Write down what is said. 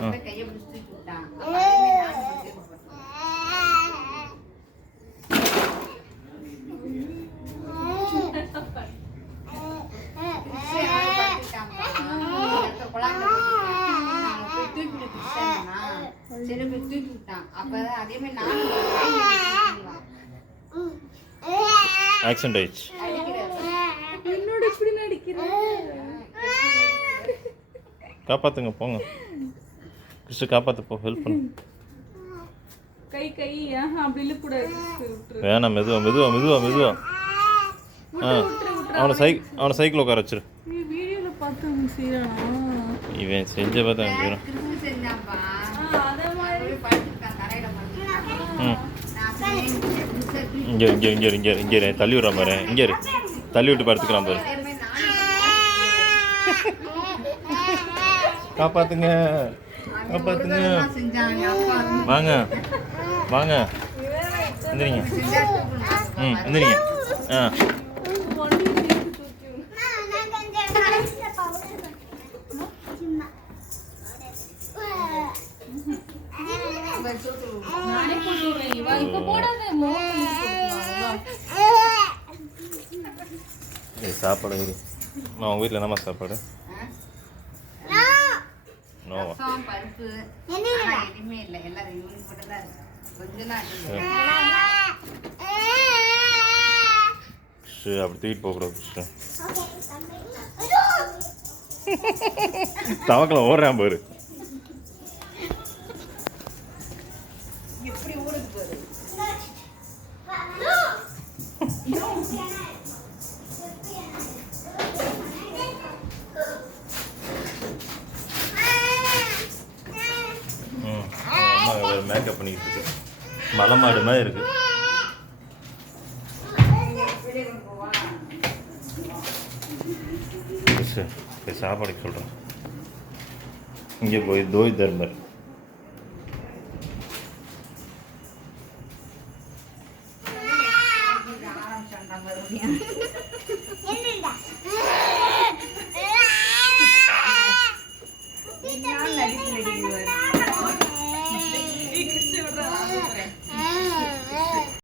அவன் கையை பிடிச்சி தூக்கி விட்டான். அப்ப அதே மாதிரி நானும் தூக்கி விட்டேன். தூக்கி விட்டான். அப்ப அதே மாதிரி நானும் ஆக்சிடென்ட் ஆயிடுச்சு. என்னோட இப்படி நடிக்கிறேன். காப்பாத்துங்க போங்க. கிறிஸ்து காப்பாத்து போ, ஹெல்ப் பண்ணு. கை கை அப்படி இல்ல கூடாது. வேணாம், மெதுவா மெதுவா மெதுவா மெதுவா. அவனை சைக்கிள் உட்கார வச்சிரு. நீ வீடியோல பார்த்து செய்யறானா? இவன் செஞ்ச பார்த்தா செய்யறான். செஞ்சாப்பா. அதே மாதிரி படுத்துட்டான் தரையில படுத்துட்டான். இங்கே இங்கே இங்கே இங்கே இங்கே தள்ளி விடுற மாதிரி இங்கே தள்ளி விட்டு படுத்துக்கிறான் பாரு. காப்பாத்துங்க காப்பாத்துங்க. வாங்க வாங்க எந்திரிங்க. எந்திரிங்க. சாப்பாடு நான் உங்கள் வீட்டில் என்னம்மா சாப்பாடு? நோவா பருப்பு எதுவுமே இல்லை. எல்லாரும் இவனுக்கு மட்டும் தான் இருக்கு. கொஞ்சம் தான் அப்படி தூக்கிட்டு போகக்கூடாது. தவக்கல ஓடுறான் பாரு. எப்படி ஊருக்கு போகுது. மேக்கப் பண்ணிக்கிட்டு இருக்கு. மலை மாடு மாதிரி இருக்கு. சாப்பாடு சொல்கிறேன். இங்கே போய் தோய் தர்மர்